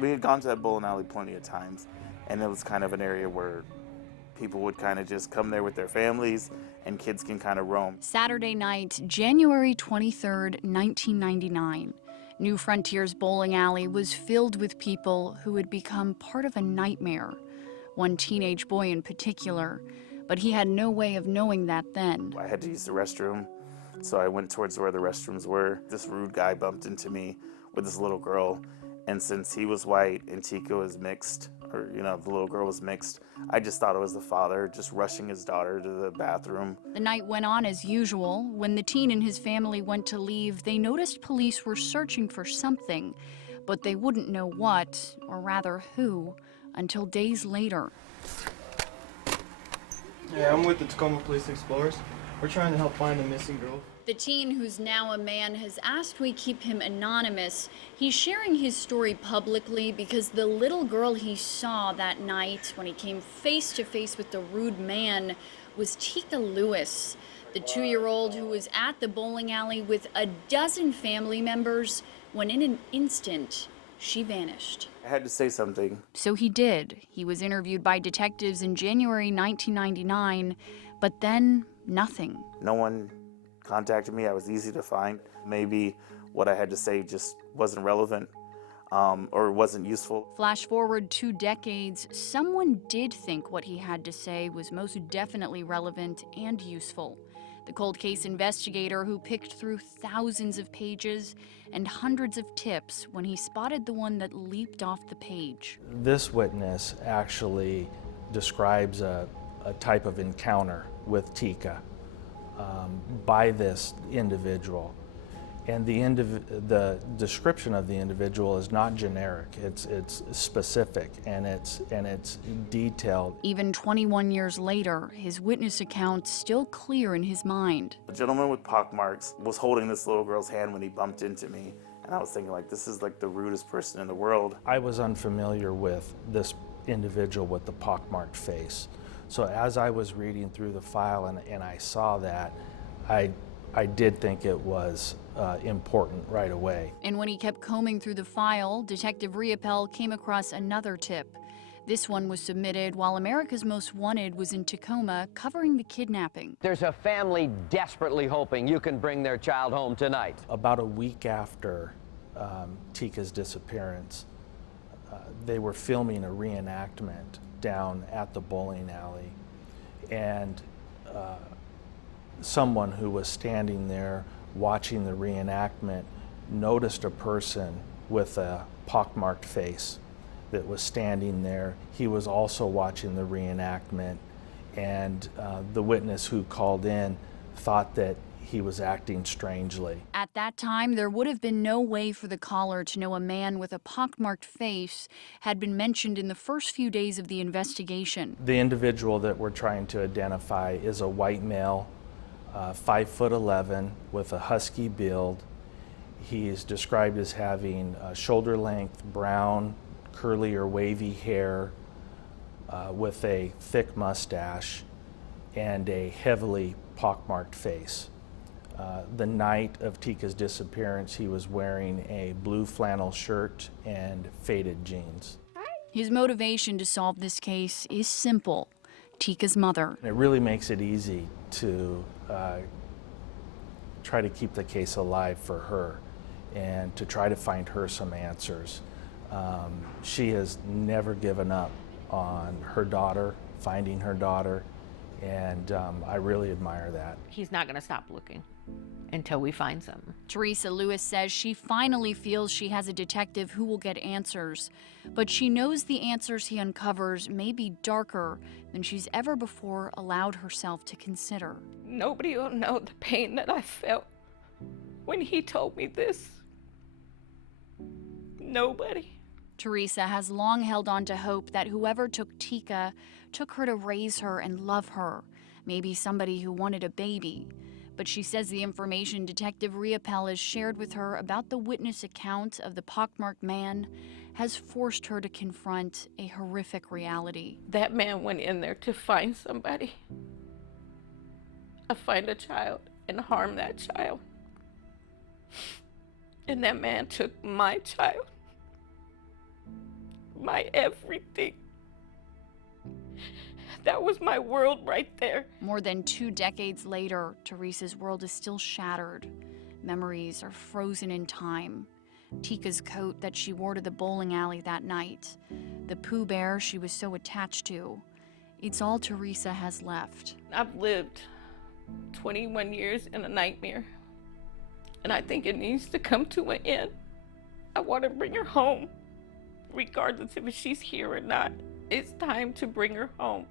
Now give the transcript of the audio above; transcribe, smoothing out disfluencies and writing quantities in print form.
We had gone to that bowling alley plenty of times, and it was kind of an area where people would kind of just come there with their families, and kids can kind of roam. Saturday night, January 23rd, 1999. New Frontiers Bowling Alley was filled with people who had become part of a nightmare. One teenage boy in particular, but he had no way of knowing that then. I had to use the restroom, so I went towards where the restrooms were. This rude guy bumped into me with this little girl, and since he was white and Teekah was mixed, or the little girl was mixed, I just thought it was the father just rushing his daughter to the bathroom. The night went on as usual. When the teen and his family went to leave, they noticed police were searching for something, but they wouldn't know what, or rather who, until days later. Yeah, I'm with the Tacoma Police Explorers. We're trying to help find the missing girl. The teen, who's now a man, has asked we keep him anonymous. He's sharing his story publicly because the little girl he saw that night when he came face to face with the rude man was Teekah Lewis, the 2-year-old who was at the bowling alley with a dozen family members when in an instant, she vanished. I had to say something. So he did. He was interviewed by detectives in January 1999, but then nothing. No one contacted me. I was easy to find. Maybe what I had to say just wasn't relevant or wasn't useful. Flash forward 2 decades, someone did think what he had to say was most definitely relevant and useful. The cold case investigator who picked through thousands of pages and hundreds of tips when he spotted the one that leaped off the page. This witness actually describes a type of encounter with Teekah by this individual. And the description of the individual is not generic. It's specific and it's detailed. Even 21 years later, his witness account's still clear in his mind. A gentleman with pockmarks was holding this little girl's hand when he bumped into me, and I was thinking, like, this is like the rudest person in the world. I was unfamiliar with this individual with the pockmarked face. So as I was reading through the file and I saw that, I did think it was important right away. And when he kept combing through the file, Detective Riopel came across another tip. This one was submitted while America's Most Wanted was in Tacoma covering the kidnapping. There's a family desperately hoping you can bring their child home tonight. About a week after Teekah's disappearance, they were filming a reenactment down at the bowling alley, and someone who was standing there watching the reenactment noticed a person with a pockmarked face that was standing there. He was also watching the reenactment, and the witness who called in thought that he was acting strangely. At that time, there would have been no way for the caller to know a man with a pockmarked face had been mentioned in the first few days of the investigation. The individual that we're trying to identify is a white male, 5'11", with a husky build. He is described as having shoulder-length brown, curly or wavy hair with a thick mustache and a heavily pockmarked face. The night of Teekah's disappearance, he was wearing a blue flannel shirt and faded jeans. His motivation to solve this case is simple: Teekah's mother. It really makes it easy to try to keep the case alive for her and to try to find her some answers. She has never given up on her daughter, finding her daughter, and I really admire that. He's not going to stop looking until we find something. Teresa Lewis says she finally feels she has a detective who will get answers, but she knows the answers he uncovers may be darker than she's ever before allowed herself to consider. Nobody will know the pain that I felt when he told me this. Nobody. Teresa has long held on to hope that whoever took Teekah took her to raise her and love her, maybe somebody who wanted a baby. But she says the information Detective Riopel has shared with her about the witness account of the pockmarked man has forced her to confront a horrific reality. That man went in there to find somebody. Find a child and harm that child. And that man took my child. my everything. That was my world right there. More than 2 decades later, Teresa's world is still shattered. Memories are frozen in time. Teekah's coat that she wore to the bowling alley that night, the Pooh Bear she was so attached to. It's all Teresa has left. I've lived 21 years in a nightmare, and I think it needs to come to an end. I want to bring her home, regardless if she's here or not. It's time to bring her home.